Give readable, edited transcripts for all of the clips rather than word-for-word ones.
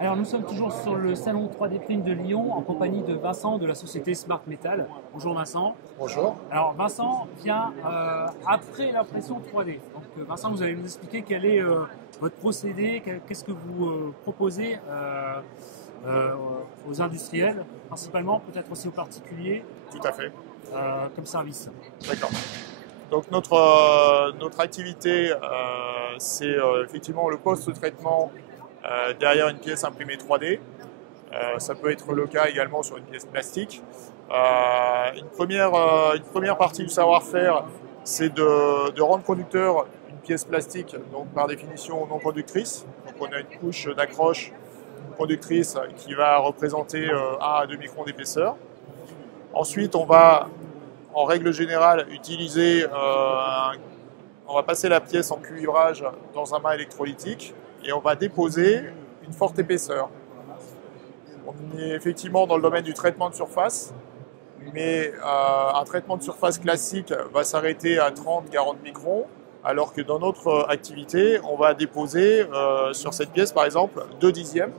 Alors nous sommes toujours sur le salon 3D Print de Lyon en compagnie de Vincent de la société Smart Metal. Bonjour Vincent. Bonjour. Alors Vincent vient après l'impression 3D. Donc Vincent, vous allez nous expliquer quel est votre procédé, qu'est-ce que vous proposez aux industriels, principalement, peut-être aussi aux particuliers, Tout à fait. comme service. D'accord. Donc notre activité, c'est effectivement le post-traitement derrière une pièce imprimée 3D. Ça peut être le cas également sur une pièce plastique. Une première partie du savoir-faire, c'est de rendre conducteur une pièce plastique, donc par définition non conductrice. Donc on a une couche d'accroche conductrice qui va représenter 1 à 2 microns d'épaisseur. Ensuite, on va, en règle générale, on va passer la pièce en cuivrage dans un mât électrolytique et on va déposer une forte épaisseur. On est effectivement dans le domaine du traitement de surface, mais un traitement de surface classique va s'arrêter à 30-40 microns, alors que dans notre activité, on va déposer sur cette pièce, par exemple, 2 dixièmes,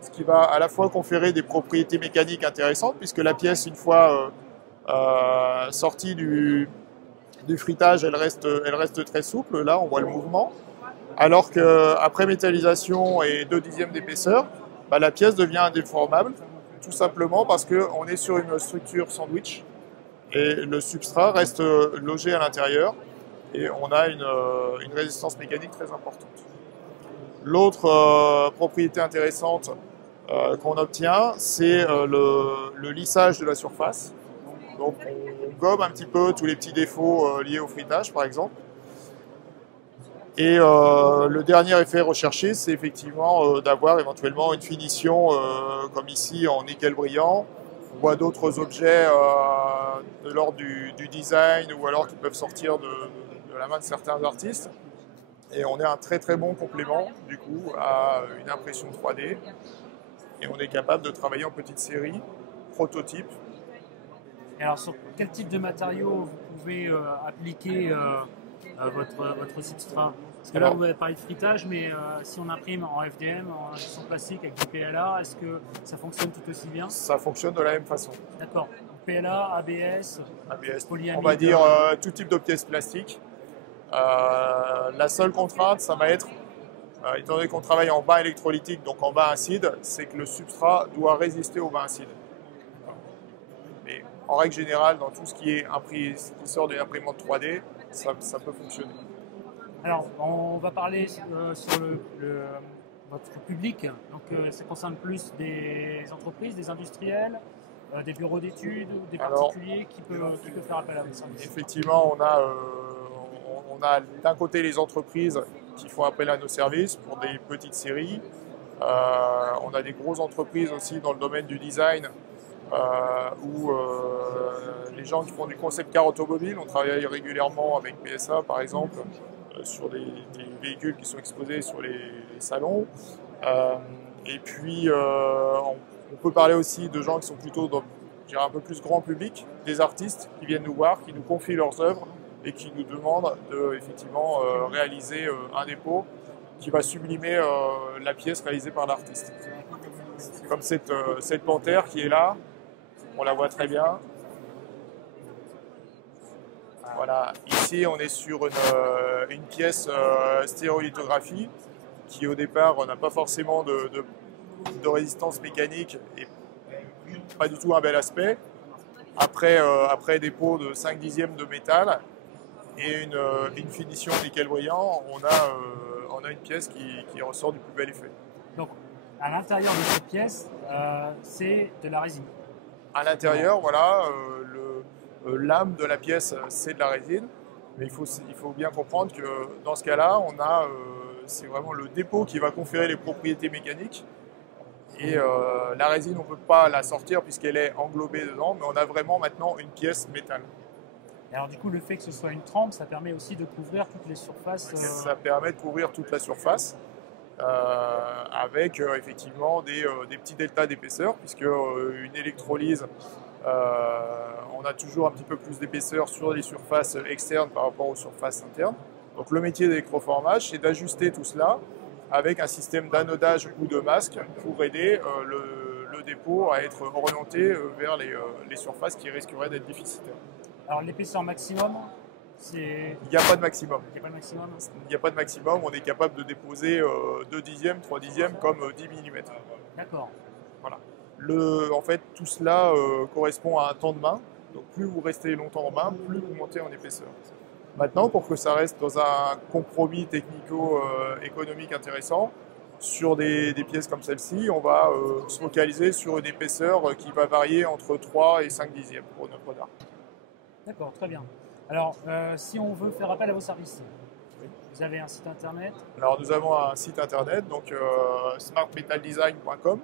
ce qui va à la fois conférer des propriétés mécaniques intéressantes, puisque la pièce, une fois sortie du fritage, elle reste très souple. Là, on voit le mouvement. Alors qu'après métallisation et 2 dixièmes d'épaisseur, la pièce devient indéformable, tout simplement parce qu'on est sur une structure sandwich et le substrat reste logé à l'intérieur et on a une résistance mécanique très importante. L'autre propriété intéressante qu'on obtient, c'est le lissage de la surface. Donc on gomme un petit peu tous les petits défauts liés au frittage, par exemple. Et le dernier effet recherché, c'est effectivement d'avoir éventuellement une finition comme ici en nickel brillant ou à d'autres objets de l'ordre du design ou alors qui peuvent sortir de la main de certains artistes. Et on est un très très bon complément du coup à une impression 3D et on est capable de travailler en petite série, prototype. Et alors sur quel type de matériaux vous pouvez appliquer votre substrat? Parce que là, vous avez parlé de fritage, mais si on imprime en FDM, en injection plastique avec du PLA, est-ce que ça fonctionne tout aussi bien? Ça fonctionne de la même façon. D'accord. PLA, ABS, polyamide. On va dire tout type de pièces plastiques. La seule contrainte, ça va être, étant donné qu'on travaille en bain électrolytique, donc en bain acide, c'est que le substrat doit résister au bain acide. Mais en règle générale, dans tout ce qui sort d'une imprimante 3D, ça peut fonctionner. Alors, on va parler sur votre public. Donc, ça concerne plus des entreprises, des industriels, des bureaux d'études, des particuliers qui peuvent faire appel à votre service. Effectivement, on a d'un côté les entreprises qui font appel à nos services pour des petites séries. On a des grosses entreprises aussi dans le domaine du design où les gens qui font du concept car automobile, on travaille régulièrement avec PSA par exemple sur des véhicules qui sont exposés sur les salons. Et puis on peut parler aussi de gens qui sont plutôt dans un peu plus grand public, des artistes qui viennent nous voir, qui nous confient leurs œuvres et qui nous demandent de effectivement réaliser un dépôt qui va sublimer la pièce réalisée par l'artiste. Comme cette panthère qui est là, on la voit très bien. Voilà, ici on est sur une pièce stéréolithographie qui au départ n'a pas forcément de résistance mécanique et pas du tout un bel aspect. Après dépôt de 5 dixièmes de métal et une finition nickel brillant, on a une pièce qui ressort du plus bel effet. Donc à l'intérieur de cette pièce, c'est de la résine. À l'intérieur, voilà, l'âme de la pièce, c'est de la résine. Mais il faut bien comprendre que dans ce cas-là, c'est vraiment le dépôt qui va conférer les propriétés mécaniques. Et la résine, on ne peut pas la sortir puisqu'elle est englobée dedans, mais on a vraiment maintenant une pièce métal. Et alors du coup, le fait que ce soit une trempe, ça permet aussi de couvrir toutes les surfaces. Ça permet de couvrir toute la surface avec effectivement des petits deltas d'épaisseur, puisque une électrolyse, on a toujours un petit peu plus d'épaisseur sur les surfaces externes par rapport aux surfaces internes. Donc le métier d'électroformage, c'est d'ajuster tout cela avec un système d'anodage ou de masque pour aider le dépôt à être orienté vers les surfaces qui risqueraient d'être déficitaires. Alors l'épaisseur maximum, c'est... Il n'y a pas de maximum. Il n'y a pas de maximum? Il n'y a pas de maximum, on est capable de déposer 2 dixièmes, 3 dixièmes comme 10 mm. D'accord. Voilà. En fait, tout cela correspond à un temps de main. Donc plus vous restez longtemps en main, plus vous montez en épaisseur. Maintenant, pour que ça reste dans un compromis technico-économique intéressant, sur des pièces comme celle-ci, on va se focaliser sur une épaisseur qui va varier entre 3 et 5 dixièmes pour une œuvre d'art. D'accord, très bien. Alors, si on veut faire appel à vos services, vous avez un site internet? Alors, nous avons un site internet, donc smartmetaldesign.com.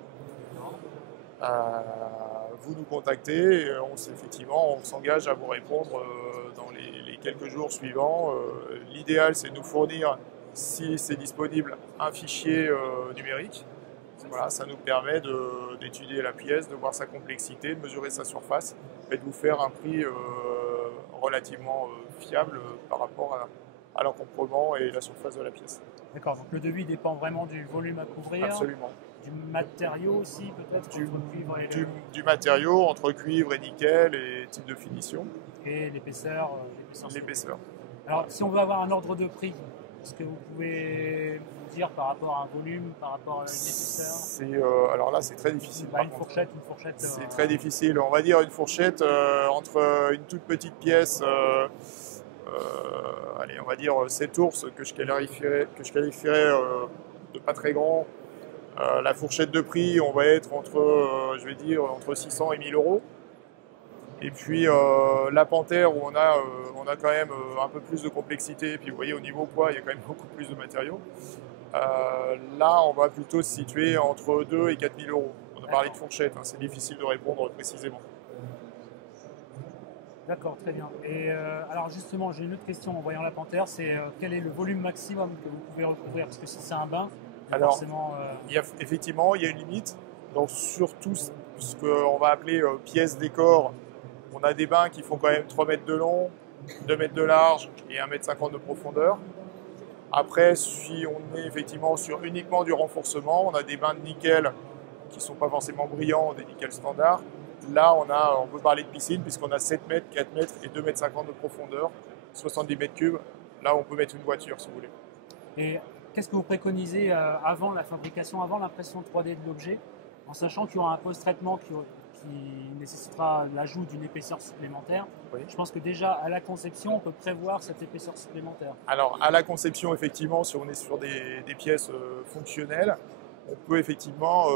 Vous nous contactez, et effectivement, on s'engage à vous répondre dans les quelques jours suivants. L'idéal, c'est de nous fournir, si c'est disponible, un fichier numérique. Voilà, ça nous permet d'étudier la pièce, de voir sa complexité, de mesurer sa surface et de vous faire un prix relativement fiable par rapport à l'encombrement et la surface de la pièce. D'accord, donc le devis dépend vraiment du volume à couvrir. Absolument. Du matériau aussi, peut-être du matériau, entre cuivre et nickel et type de finition. Et l'épaisseur. L'épaisseur. Alors, si on veut avoir un ordre de prix, est-ce que vous pouvez nous dire par rapport à un volume, par rapport à une épaisseur? Alors là, c'est très difficile. Une fourchette. C'est très difficile. On va dire une fourchette entre une toute petite pièce, allez, on va dire 7 ours que je qualifierais de pas très grand. La fourchette de prix, on va être entre 600 et 1000 euros. Et puis la panthère, où on a quand même un peu plus de complexité. Et puis vous voyez, au niveau poids, il y a quand même beaucoup plus de matériaux. Là, on va plutôt se situer entre 2 et 4 000 euros. On a parlé de fourchette, hein, c'est difficile de répondre précisément. D'accord, très bien. Et alors justement, j'ai une autre question en voyant la panthère, c'est quel est le volume maximum que vous pouvez recouvrir? Parce que si c'est un bain, alors, forcément... effectivement, il y a une limite. Donc surtout ce qu'on va appeler pièces décor, on a des bains qui font quand même 3 mètres de long, 2 mètres de large et 1,50 m de profondeur. Après, si on est effectivement sur uniquement du renforcement, on a des bains de nickel qui ne sont pas forcément brillants, des nickels standards. Là, on peut parler de piscine puisqu'on a 7 mètres, 4 mètres et 2,50 m de profondeur, 70 mètres cubes. Là, on peut mettre une voiture si vous voulez. Et qu'est-ce que vous préconisez avant la fabrication, avant l'impression 3D de l'objet, en sachant qu'il y aura un post-traitement qui nécessitera l'ajout d'une épaisseur supplémentaire? Oui. Je pense que déjà à la conception, on peut prévoir cette épaisseur supplémentaire. Alors à la conception, effectivement, si on est sur des pièces fonctionnelles, on peut effectivement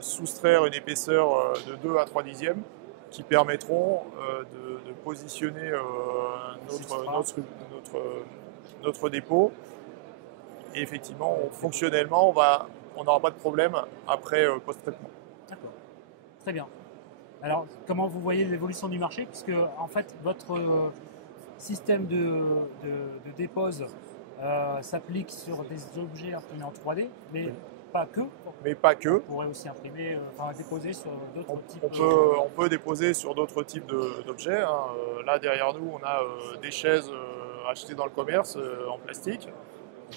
soustraire une épaisseur de 2 à 3 dixièmes qui permettront de positionner notre dépôt. Et effectivement, fonctionnellement, on n'aura pas de problème après post-traitement. D'accord, très bien. Alors, comment vous voyez l'évolution du marché? Puisque, en fait, votre système de dépose s'applique sur des objets imprimés en 3D, mais oui. Pas que. Mais pas que. On pourrait aussi imprimer, déposer sur d'autres types. On peut déposer sur d'autres types d'objets. Hein. Là, derrière nous, on a des chaises achetées dans le commerce en plastique.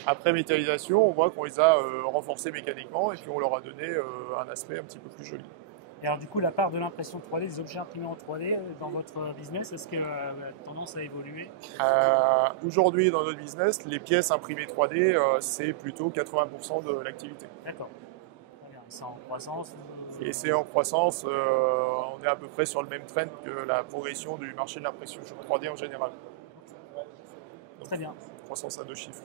Après métallisation, on voit qu'on les a renforcées mécaniquement et puis on leur a donné un aspect un petit peu plus joli. Et alors du coup, la part de l'impression 3D, des objets imprimés en 3D dans votre business, est-ce que la tendance a évolué? Aujourd'hui, dans notre business, les pièces imprimées 3D, c'est plutôt 80% de l'activité. D'accord. C'est en croissance? Et c'est en croissance, on est à peu près sur le même trend que la progression du marché de l'impression 3D en général. Donc, très bien. Croissance à 2 chiffres.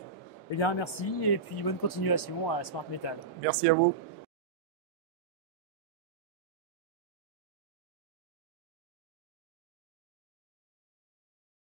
Eh bien, merci et puis bonne continuation à Smart Metal. Merci à vous.